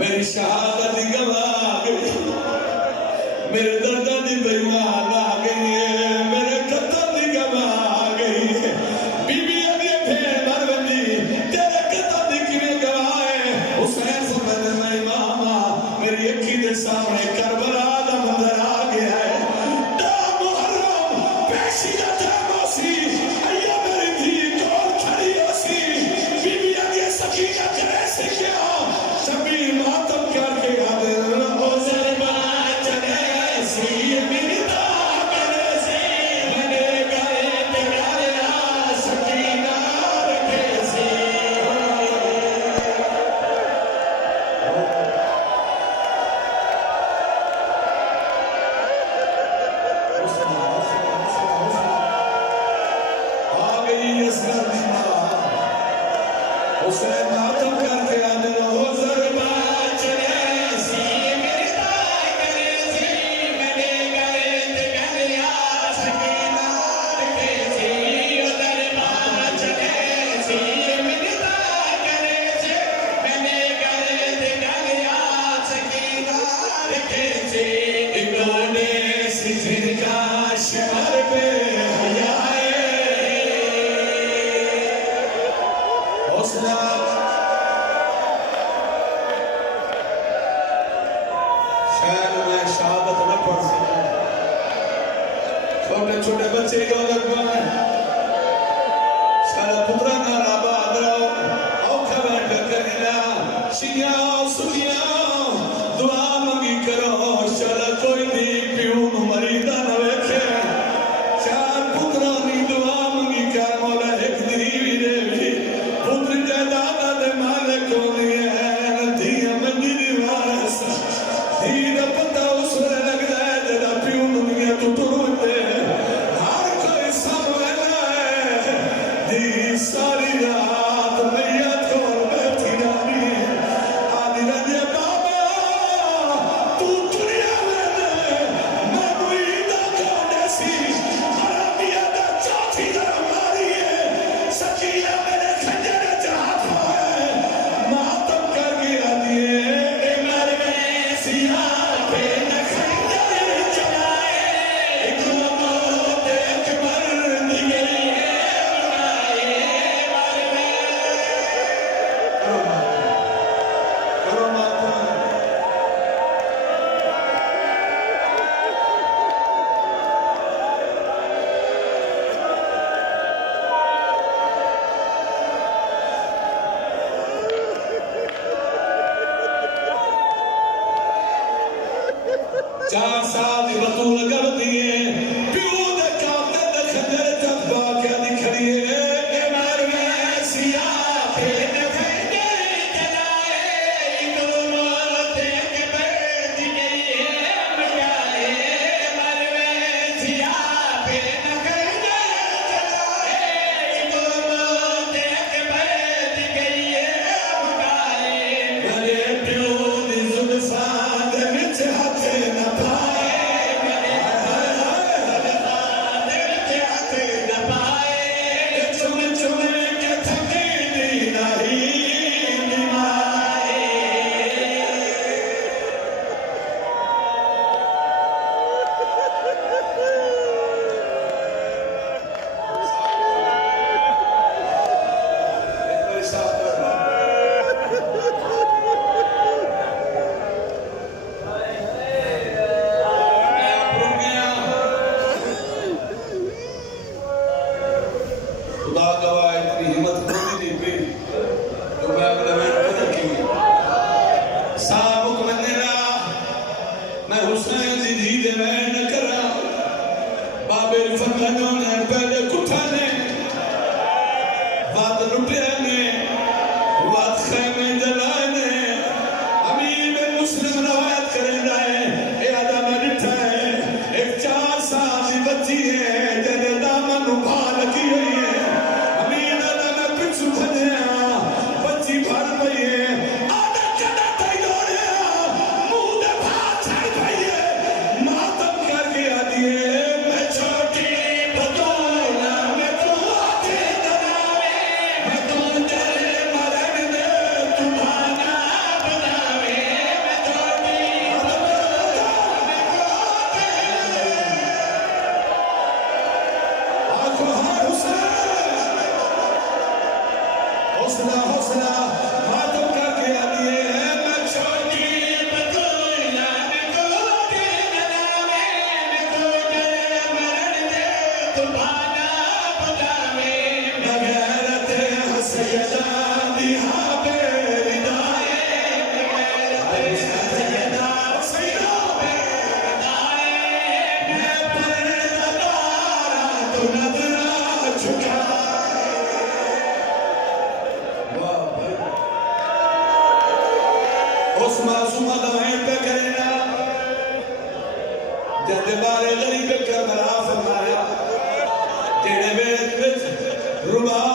मेरी शहादत गवा गई, मेरे दर्द दी बेईमान आ गई है, मेरे कत्ल दी गवा गई है। बीबी अभी फिर मर गई, तेरे कत्ल दी किवें गवाए? हुसैन समझ में इमामा मेरी अखी के सामने करबला दा मंजर आ गया है। दा मुहर्रम पेशी दा तामोसी अय्या मेरी धी कौन खड़ी होसी, बीबी अभी सकीना करे से क्या शबीर मातम करके आदे हो जरबा चले सी मेरी ताकत से बने गए तेरा सकीना रखे से। आ गई इस गर्दीना हुसैन मातम करके आदे हो जरबा चले सी मेरी ताकत से बने गए तेरा सकीना रखे से। जरबा चले सी मेरी ताकत से बने गए तेरा सकीना रखे से। इन्होंने सिर का शहर पे हयाए हौसला शायद मैं शहादत न पढ़ सकूं। छोटे छोटे बच्चे जो लगवाए सारा पुत्रा ना राबा दरो औखा बैठ करेला शिया सुनिया दुआ मंगी करो चल कोई दी पियो मरीदा न वेखे। चार पुत्रा नी दुआ मंगी कर मौला एक दी वीरे भी पुत्र जायदाद दे मालिक होने हैं। धिया मंगी दी वारस धी दा पता उस वे लगदा है जेदा पियो दुनिया तो टुरदे हर कोई समझदा है। धी सारी रात मैया कोल बैठी रही आदि रजे बाबा तू दुनिया में मैं मुईदा कोने सी हरामिया दा चौथी दा मारी है। सकीना मेरे खंजर चाहत है मातम कर गया दिए मर गए सिया पे न खंजर चलाए। एक मौत एक मर दिए बनाए मर गए। करो मातम चार साल दी बतूल कर दिए प्यो दे काते दे खंजर चप्पा क्या दिखड़ी है मर गए सिया पे न खंजर चलाए। एक मौत एक मर दिए बनाए मर गए सिया पे न खंजर चलाए। एक मौत एक मर दिए बनाए मेरे प्यो दी जुल्फां दे विच हाथ न पाए। उस मासूमा दवाएं पे करेना जद बारे गरीब करबला फरमाया जेड़े वेले रुबा